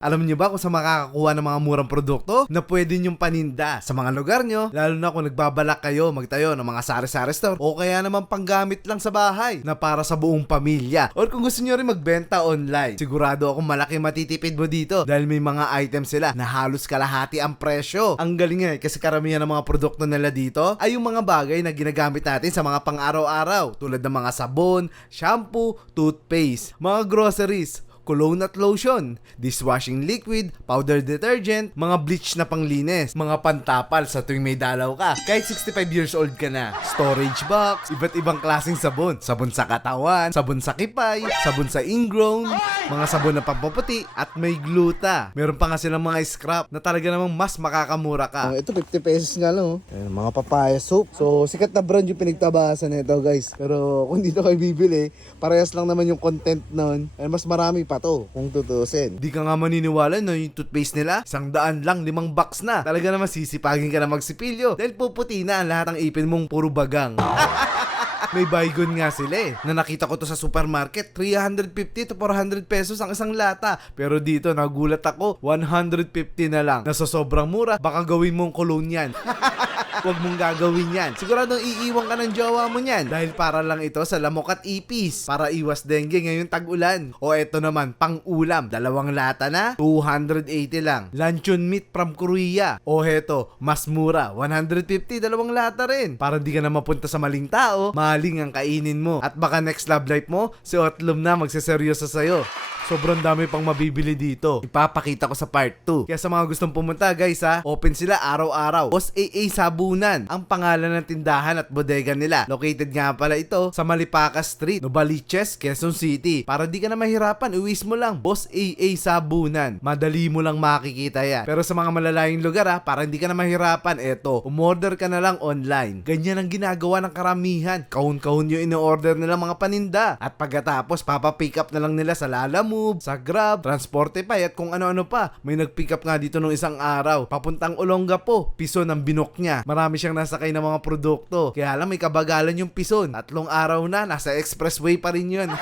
Alam niyo ba kung saan makakakuha ng mga murang produkto na pwede niyong paninda sa mga lugar niyo, lalo na kung nagbabalak kayo magtayo ng mga sari-sari store o kaya naman panggamit lang sa bahay na para sa buong pamilya, or kung gusto niyo rin magbenta online. Sigurado akong malaki matitipid mo dito dahil may mga items sila na halos kalahati ang presyo. Ang galing kasi karamihan ng mga produkto nila dito ay yung mga bagay na ginagamit natin sa mga pang-araw-araw, tulad ng mga sabon, shampoo, toothpaste, mga groceries, cologne at lotion, dishwashing liquid, powder detergent, mga bleach na panglinis, mga pantapal sa tuwing may dalaw ka, kahit 65 years old ka na, storage box, iba't ibang klaseng sabon, sabon sa katawan, sabon sa kipay, sabon sa ingrown, mga sabon na pampaputi, at may gluta. Meron pa nga silang mga scrap na talaga namang mas makakamura ka. Ito 50 pesos nga lang. Ayan, mga papaya soap. So sikat na brand yung pinagtabasan nito, guys. Pero kung dito kayo bibili, parehas lang naman yung content nun. Mas marami pa to kung tutusin. Di ka nga maniniwala no, yung toothpaste nila, 100 lang, 5 box na. Talaga naman sisipagin ka na magsipilyo dahil puputi na ang lahat ng ipin mong puro bagang. May baygon nga sila na nakita ko to sa supermarket, 350 to 400 pesos ang isang lata. Pero dito nagulat ako, 150 na lang. Nasa sobrang mura, baka gawin mong cologne yan. Huwag mong gagawin yan. Siguradong iiwan ka ng jowa mo niyan dahil para lang ito sa lamok at ipis, para iwas dengue ngayong tag-ulan. O eto naman, pang-ulam, 2 lata na, 280 lang. Luncheon meat from Korea. O heto, mas mura, 150, 2 lata rin. Para di ka na mapunta sa maling tao, maling ang kainin mo. At baka next love life mo, si Otlum na magseseryoso sa'yo. Sobrang dami pang mabibili dito. Ipapakita ko sa part 2. Kaya sa mga gustong pumunta, guys open sila araw-araw. Boss AA Sabunan ang pangalan ng tindahan at bodega nila. Located nga pala ito sa Malipacas Street, Novaliches, Quezon City. Para di ka na mahirapan, uwis mo lang Boss AA Sabunan. Madali mo lang makikita yan. Pero sa mga malalayong lugar para hindi ka na mahirapan, eto, umorder ka na lang online. Ganyan ang ginagawa ng karamihan. Kahon-kahon yung in-order nila mga paninda. At pagkatapos, papapick up na lang nila sa Lalamove, sa Grab, Transportify at kung ano-ano pa. May nag-pick up nga dito nung isang araw. Papuntang Olongapo, piso ng binok niya. Marami siyang nasakay ng mga produkto. Kaya lang may kabagalan yung pison. 3 araw na, nasa expressway pa rin yun.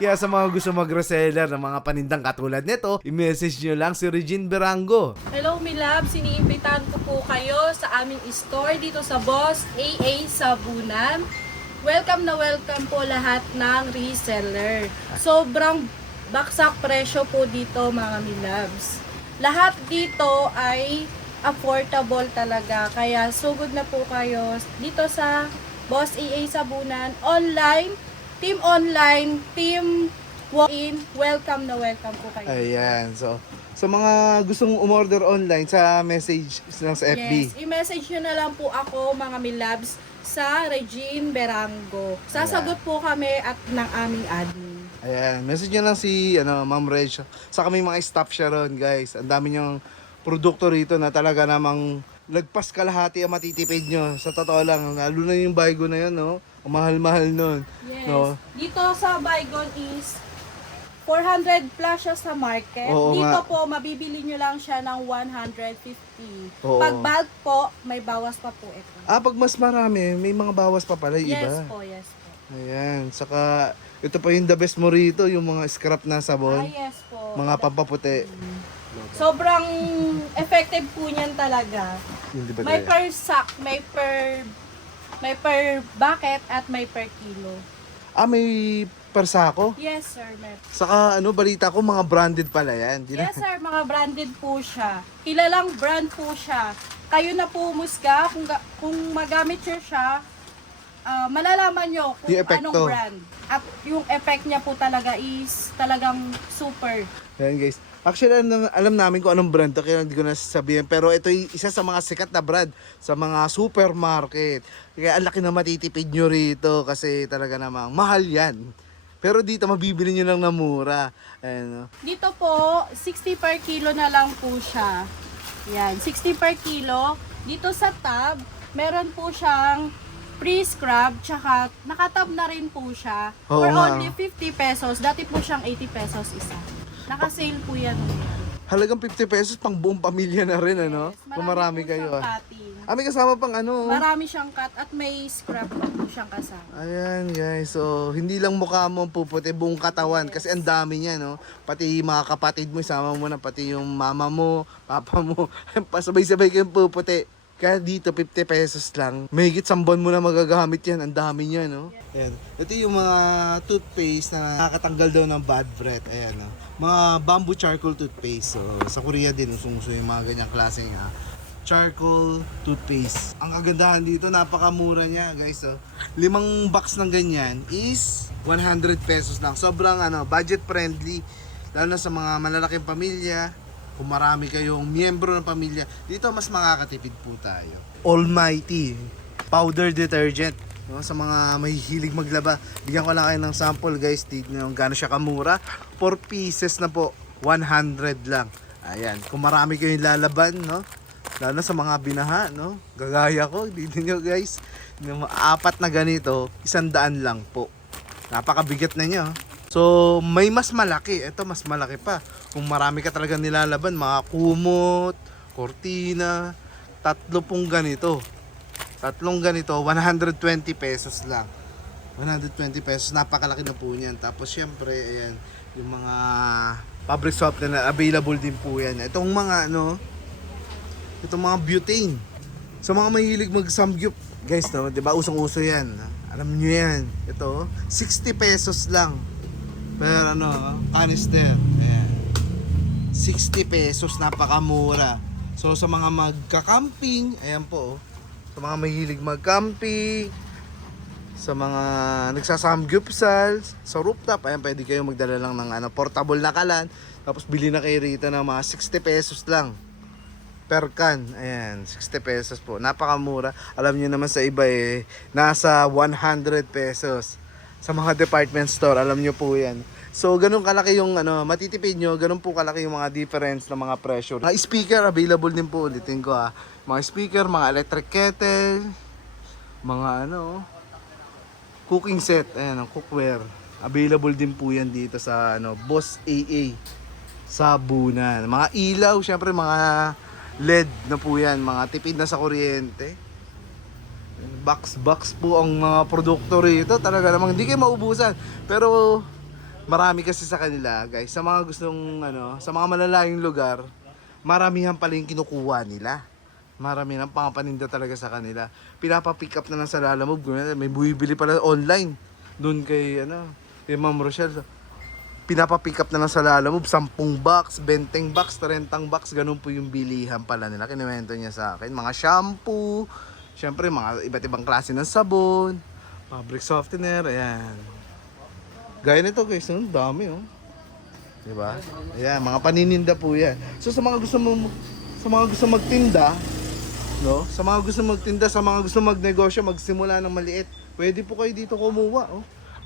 Kaya sa mga gusto mag-reseller ng mga panindang katulad nito, i-message nyo lang si Regine Berango. Hello, my love. Siniimbitahan ko po kayo sa aming store dito sa Boss AA Sabunan. Welcome na welcome po lahat ng reseller. Sobrang baksak presyo po dito, mga my loves. Lahat dito ay affordable talaga. Kaya sugod na po kayo dito sa Boss AA Sabunan. Online, team walk-in, welcome na welcome po kayo. Ayan, so sa mga gustong umorder online, sa message lang sa FB. Yes, i-message nyo na lang po ako, mga milabs, sa Regine Berango. Sasagot po kami at ng aming admin. Ayan, message nyo lang si Ma'am Reg. Saka may mga staff siya ron, guys. Ang dami niyang produkto rito na talaga namang lagpas kalahati ang matitipid nyo. Sa totoo lang, lalo na yung baygo na yun, no? Ang mahal-mahal nun. Yes. No? Dito sa Baygon is 400 plus siya sa market. Oo Dito nga. po, mabibili nyo lang siya ng 150. Oo. Pag bulk po, may bawas pa po ito. Pag mas marami, may mga bawas pa pala yung Yes iba. po, yes po. Ayan, saka ito pa yung the best mo rito, yung mga scrap na sabon, Yes po. mga pampaputi. Sobrang effective po niyan talaga. Hindi ba May tayo? per sack, may per bucket at may per kilo. May persako? Yes sir, may. Saka balita ko mga branded pala yan. Di na- Yes sir, mga branded po siya. Kilalang brand po siya. Kayo na po musga kung magamit nyo siya, malalaman nyo kung Yung epekto. anong brand. At yung effect niya po talaga is talagang super. Ayan guys. Actually, alam namin kung anong brand to, kaya hindi ko na sasabihin. Pero ito yung isa sa mga sikat na brand sa mga supermarket. Kaya ang laki na matitipid nyo rito kasi talaga namang mahal yan. Pero dito mabibili nyo lang na mura. Ayan, Dito po, 60 per kilo na lang po siya. Yan, 60 per kilo. Dito sa tab, meron po siyang pre-scrub, tsaka nakatab na rin po siya. Oo For nga. only 50 pesos. Dati po siyang 80 pesos isa. Naka-sale po yan. Halagang 50 pesos pang buong pamilya na rin, ano? Yes, Kung marami po kayo, siyang ah. cutting. May kasama pang ano. Marami siyang cut at may scrap pa po siyang kasama. Ayan guys, so hindi lang mukha mo ang puputi, buong katawan kasi ang dami niya, no? Pati mga kapatid mo, isama mo na, pati yung mama mo, papa mo, pasabay-sabay kayong puputi. Kaya dito 50 pesos lang. May higit 1 buwan mo na magagamit yan, ang dami niya, no? Ayan. Ito yung mga toothpaste na nakakatanggal daw ng bad breath. Ayan, no? Mga bamboo charcoal toothpaste. So, sa Korea din, usong-uso yung mga ganyang klase nga charcoal toothpaste. Ang kagandahan dito, napakamura niya, guys. So, 5 box ng ganyan is 100 pesos lang. Sobrang budget friendly. Lalo na sa mga malalaking pamilya. Kung marami kayong miyembro ng pamilya, dito mas makakatipid po tayo. Almighty powder detergent. No, sa mga mahihilig maglaba, bigyan ko lang kayo ng sample, guys. Tignan nyo gaano siya kamura. 4 pieces na po, 100 lang. Ayan, kung marami kayong lalaban, no? Lalo na sa mga binaha, no? Gagaya ko, dito nyo, guys. Yung 4 na ganito, 100 lang po. Napakabigat na nyo. So, may mas malaki. Ito, mas malaki pa. Kung marami ka talaga nilalaban, mga kumot, kortina, 3 pong ganito. 3 ganito, 120 pesos lang. 120 pesos, napakalaki na po niyan. Tapos, syempre, ayan, yung mga fabric softener, available din po yan. Itong mga, itong mga butane. Sa mga mahilig mag-samgyup, guys, no, 'di ba? Usong-uso 'yan. Alam niyo 'yan. Ito, 60 pesos lang. Pero canister. Ayan. 60 pesos, napakamura. So sa mga magka-camping, ayan po. Sa mga mahilig mag-camping, sa mga nagsasamgyupsal, sa rooftop, ayan, pwede kayo magdala lang ng portable na kalan. Tapos bili na kayo rito ng mga 60 pesos lang. Per can, ayan, 60 pesos po. Napakamura. Alam niyo naman sa iba nasa 100 pesos. Sa mga department store, alam niyo po yan. So, ganun kalaki yung matitipid nyo, ganun po kalaki yung mga difference ng mga presyo. Mga speaker, available din po, ulitin ko Mga speaker, mga electric kettle, mga cooking set, ayan, cookware. Available din po yan dito sa Boss AA sa Bunan. Mga ilaw, syempre mga LED na po yan, mga tipid na sa kuryente. Box po ang mga produkto rito. Talaga namang hindi kayo maubusan. Pero marami kasi sa kanila, guys. Sa mga gustong sa mga malalayong lugar, maramihan pala yung kinukuha nila. Marami ng pangapaninda talaga sa kanila. Pinapa-pick up na lang sa Lalamove. May bumibili pala online. Doon kay kay Ma'am Rochelle. Pinapa-pick up na lang sa Lalamove, 10 box, 20 box, 30 box, ganun po yung bilihan pala nila. Kinuwento niya sa akin. Mga shampoo, syempre mga iba't ibang klase ng sabon, fabric softener, ayan. Gaya nito, guys, dami diba? Ayan, mga panininda po yan. So sa mga gusto magtinda, sa mga gusto magtinda, sa mga gusto magnegosyo, magsimula ng maliit, pwede po kayo dito kumuha,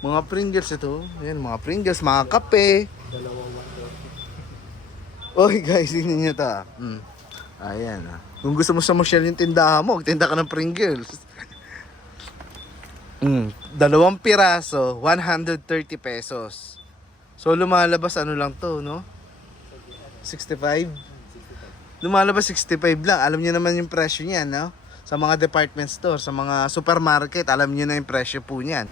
Mga Pringles ito. Ayan, mga Pringles, mga kape. Oy, guys, tingnan niyo 'to. Ayan. Kung gusto mo sa Moshel yung tindahan mo, magtinda ka ng Pringles. 2 piraso, 130 pesos. So lumalabas lang 'to, 65. Lumalabas 65 lang. Alam niyo naman yung presyo niyan, Sa mga department store, sa mga supermarket, alam niyo na yung presyo po niyan.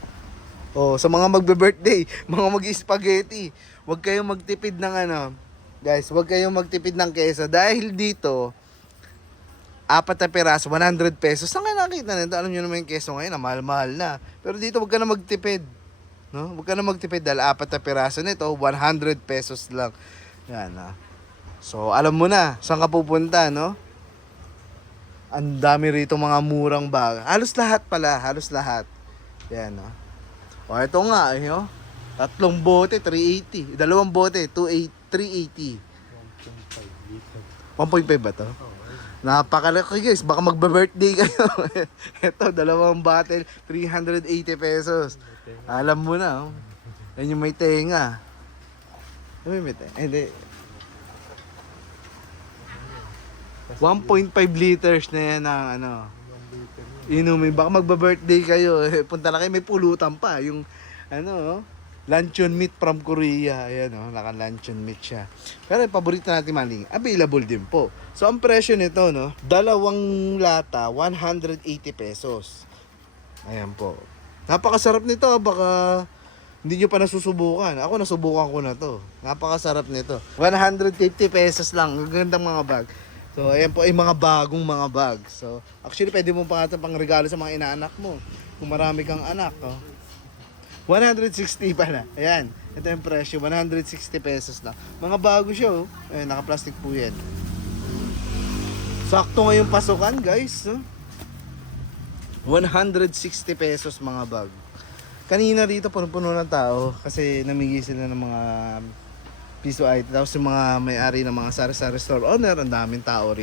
Sa mga magbe-birthday, mga mag-spaghetti, huwag kayong magtipid ng guys, huwag kayong magtipid ng keso dahil dito 4 na piraso, 100 pesos. Saan ka nakita nito? Alam niyo naman yung keso ngayon, mahal-mahal na. Pero dito huwag ka na magtipid. Huwag ka na magtipid dahil 4 na piraso nito, 100 pesos lang. Yan, So, alam mo na, saan ka pupunta, Ang dami rito mga murang bag. Halos lahat pala, halos lahat. Yan, ito nga, 3 bote, 380. 2 bote, 380. 1.5 ba to? Napakalaki, guys. Baka magba-birthday kayo. Ito, 2 bottle, 380 pesos. Alam mo na, Yan yung may tenga. May tenga. Hindi. 1.5 liters na yan ang inumin. Baka magba-birthday kayo, punta na kayo, may pulutan pa. Yung Luncheon meat from Korea. Ayan o, naka-luncheon meat siya. Pero yung paborito natin maling, available din po. So, ang presyo nito, no, dalawang lata, 180 pesos. Ayan po. Napakasarap nito, baka hindi nyo pa nasusubukan. Ako nasubukan ko na to. Napakasarap nito. 150 pesos lang. Ang gandang mga bag. So, ayan po ay mga bagong mga bag. So, actually, pwede mo pa ito pang regalo sa mga inaanak mo. Kung marami kang anak, oh. 160 pala. Ayan. Ito yung presyo. 160 pesos lang. Mga bago siya, oh. Ayan, naka-plastic po yan. Sakto ngayong pasukan, guys. No? 160 pesos mga bag. Kanina rito puno-puno ng tao kasi namigay sila ng mga piso item. Tapos yung mga may-ari ng mga sari-sari store owner, ang daming tao rito.